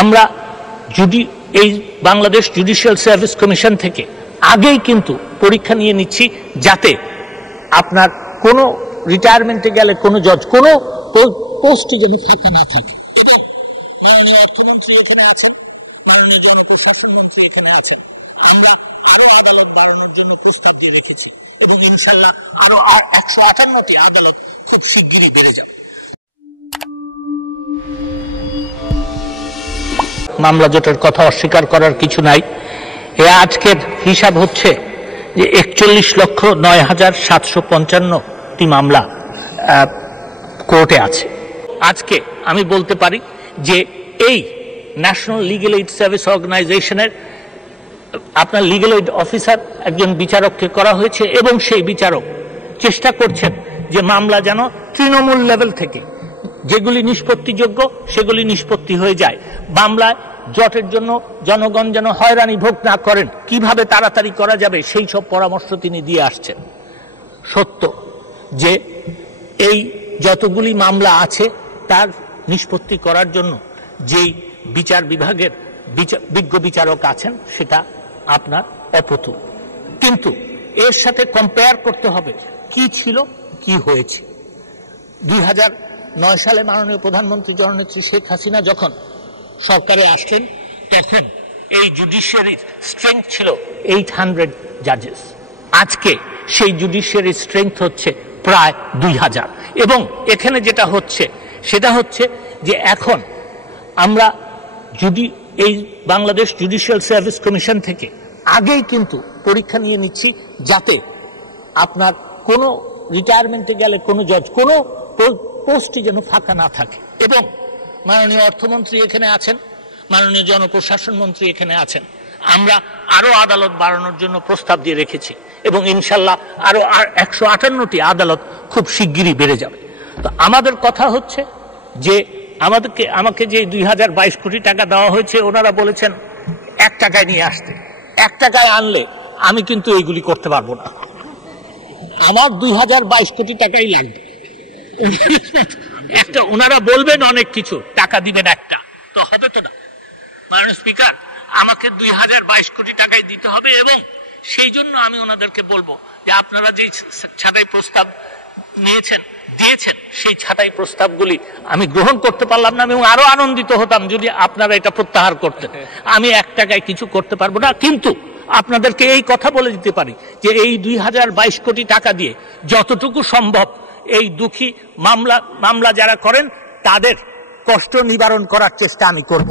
আমরা এই Bangladesh judicial service commission থেকে আগেই কিন্তু পরীক্ষা নিয়ে নিচ্ছি, যাতে আপনার কোনো রিটায়ারমেন্টে গেলে কোনো জজ কোনো পোস্টে যেন ফাঁকা না থাকে। এবং মাননীয় অর্থমন্ত্রী এখানে আছেন, মাননীয় জনপ্রশাসন মন্ত্রী এখানে আছেন। আমরা আরো আদালত বাড়ানোর জন্য প্রস্তাব দিয়ে রেখেছি এবং ইনশাআল্লাহ আরো 158টি আদালত খুব শিগগিরই বেড়ে যাবে। মামলা জটের কথা অস্বীকার করার কিছু নাই। আজকের হিসাব হচ্ছে যে 41,09,755টি মামলা কোর্টে আছে। আজকে আমি বলতে পারি যে এই ন্যাশনাল লিগ্যাল এইড সার্ভিস অর্গানাইজেশনের আপনার লিগ্যাল এইড অফিসার একজন বিচারককে করা হয়েছে এবং সেই বিচারক চেষ্টা করছেন যে মামলা যেন তৃণমূল লেভেল থেকে যেগুলি নিষ্পত্তিযোগ্য সেগুলি নিষ্পত্তি হয়ে যায়। মামলায় জটের জন্য জনগণ যেন হয়রানি ভোগ না করেন, কিভাবে তাড়াতাড়ি করা যাবে সেই সব পরামর্শ তিনি দিয়ে আসছেন। সত্য যে এই যতগুলি মামলা আছে তার নিষ্পত্তি করার জন্য যেই বিচার বিভাগের বিজ্ঞ বিচারক আছেন সেটা আপনার অপ্রতুল, কিন্তু এর সাথে কম্পেয়ার করতে হবে কি ছিল কি হয়েছে। 2009 সালে মাননীয় প্রধানমন্ত্রী জননেত্রী শেখ হাসিনা যখন সরকারে আসছেন তখন এই জুডিশিয়ারির স্ট্রেংথ ছিল 800 জাজেস। আজকে সেই জুডিশিয়ারির স্ট্রেংথ হচ্ছে প্রায় 2000। এবং এখানে যেটা হচ্ছে সেটা হচ্ছে যে এখন আমরা এই বাংলাদেশ জুডিশিয়াল সার্ভিস কমিশন থেকে আগেই কিন্তু পরীক্ষা নিয়ে নিচ্ছি, যাতে আপনার কোনো রিটায়ারমেন্টে গেলে কোনো জজ কোনো পোস্টে যেন ফাঁকা না থাকে। এবং মাননীয় অর্থমন্ত্রী এখানে আছেন, মাননীয় জনপ্রশাসন মন্ত্রী এখানে আছেন। আমরা আরো আদালত বাড়ানোর জন্য প্রস্তাব দিয়ে রেখেছি এবং ইনশাল্লাহ আরো 158টি আদালত খুব শিগগিরই বেড়ে যাবে। তো আমাদের কথা হচ্ছে যে আমাকে যে 2022 কোটি টাকা দেওয়া হয়েছে, ওনারা বলেছেন 1 টাকায় নিয়ে আসতে। 1 টাকায় আনলে আমি কিন্তু এইগুলি করতে পারবো না, আমার 2022 কোটি টাকাই লাগবে। ওনারা বলবেন অনেক কিছু, টাকা দিবেন একটা, তো হবে তো না। মাননীয় স্পিকার, আমাকে 2022 কোটি টাকাই দিতে হবে এবং সেই জন্য আমি ওনাদেরকে বলবো যে আপনারা যে ছাঁটাই প্রস্তাব দিয়েছেন সেই ছাঁটাই প্রস্তাবগুলি আমি গ্রহণ করতে পারলাম না এবং আরো আনন্দিত হতাম যদি আপনারা এটা প্রত্যাহার করতেন। আমি 1 টাকায় কিছু করতে পারবো না, কিন্তু আপনাদেরকে এই কথা বলে দিতে পারি যে এই 2022 কোটি টাকা দিয়ে যতটুকু সম্ভব এই দুঃখী মামলা যারা করেন তাদের কষ্ট নিবারণ করার চেষ্টা আমি করব।